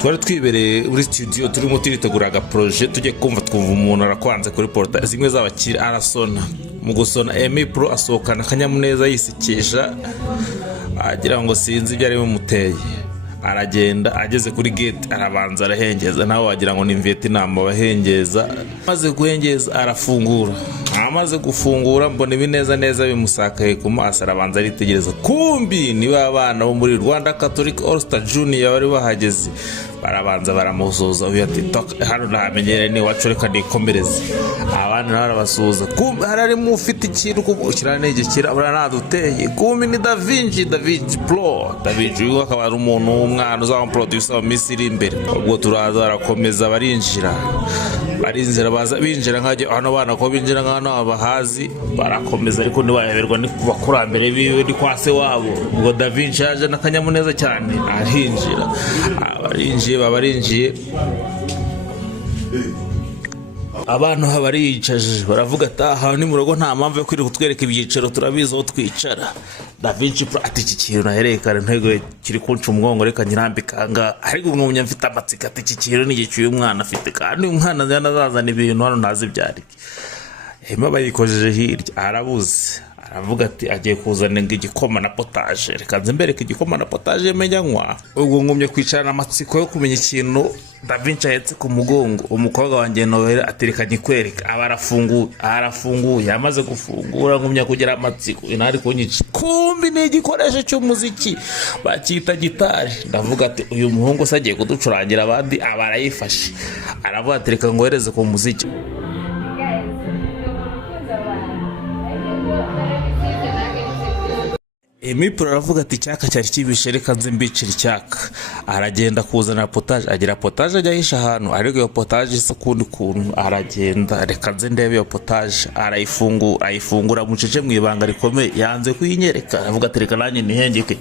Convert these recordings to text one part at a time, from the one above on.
twari twibereye muri studio turimo turiteguraga projet tujye kumva twumva umuntu arakwanze kuri porta zimwe z'abakira arasona mu gusona Emi Pro asohokana akanyamuneza yisikisha agira ngo sinzi ibyo ari bimuteye aragenda ageze kuri gate arabanza arahengeza nawe wagira ngo ni Vietnam bahengeza maze guhengeza arafungura amaze gufungura mbona ibineza neza bimusakaye ku maso arabanza aritegereza kumbi ni babana bo muri Rwanda Catholic All Star Junior bari bahageze barabanza baramusoza uyu ati hano namenyere ni wacu reka nikomereze abana barabasuza kumbi harari mu ufite ikintu kirane kirabura naduteye kumbi ni Da Vinci Pro uyu akaba ari umuntu umwana uzaba producer wa Misiri imbere ubwo turaza barakomeza barinjira baza binjira nkaje hano bana ko binjira nkano abahazi barakomeza ariko ntibayeberwa ni kubakurambere biwe ni kwase wabo ubwo Da Vinci yaje nakanyamuneza cyane ahinjira babarinjiye abantu habaricaje baravuga ataha ni murugo nta mpamvu yo kwiri kutwereka ibyicaro turabizo aho twicara. Da Vinci Pro ati iki kintu naherekana ntego kiri kunca umwongo reka nyirambikanga ariko umwumya mfite amatsika ati iki kintu ni gicuye umwana afite kandi umwana yanazazana ibintu hano ntazi byariki hema bayikojeje hirya arabuze aravuga ati agiye kuzana igikoma na potage reka nze mbereke igikoma na potage menya nywa ubwo ngumye kwicara amatsiko yo kumenya ikintu Da Vinci ahetse ku mugongo umukobwa wanjye Noel atereka nyikwereka arafunguye yamaze gufungura ngumya kugira amatsiko inari kunyica kumbi ni igikoresho cy'umuziki bakita gitari ndavuga ati uyu muhungu sagiye kuducurangira abandi abarayifashe aravuga ati reka ngohereze ku muziki. Emi Pro aravuga ati cyaka cyari kibishe reka nze mbicira cyaka aragenda kuzana potage agira potage ajya hisha ahantu ariko iyo potage isa kundi kuntu aragenda reka nze ndebe iyo potage ayifungura mucece mu ibanga rikomeye yanze kuyinyereka aravuga ati reka nanjye nihengeke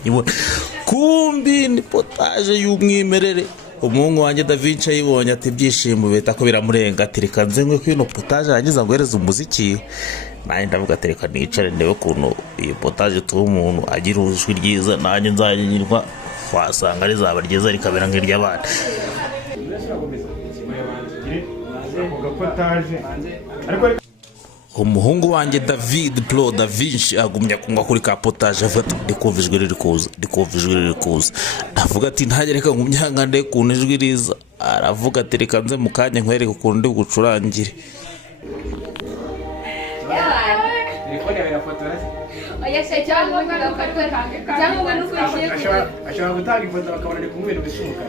kumbi ni potage y'umwimerere umuhungu wanjye Da Vinci ayibonye ati byishimo beta ko biramurenga ati reka nze nkwe kwino potage yagize ngo hereze umuziki nanjye ndavuga ati reka nicare ndebe kuntu iyi potage tuba umuntu agira ujwi ryiza nanjye nzanyirwa wasanga rizaba ryiza rikabera nk'iry'abandi. Umuhungu wanjye Da Vinci agumya kunywa kuri ka potage afata ndikumvijwe riri kuza ndavuga ati ntajye reka ngumyanga nde kuntu ijwi riza aravuga ati reka nze mu kanya nkwereke ukuntu ndi gucurangire. Ashobora gutanga ifoto bakabona ari kumwe n'ibisumuka.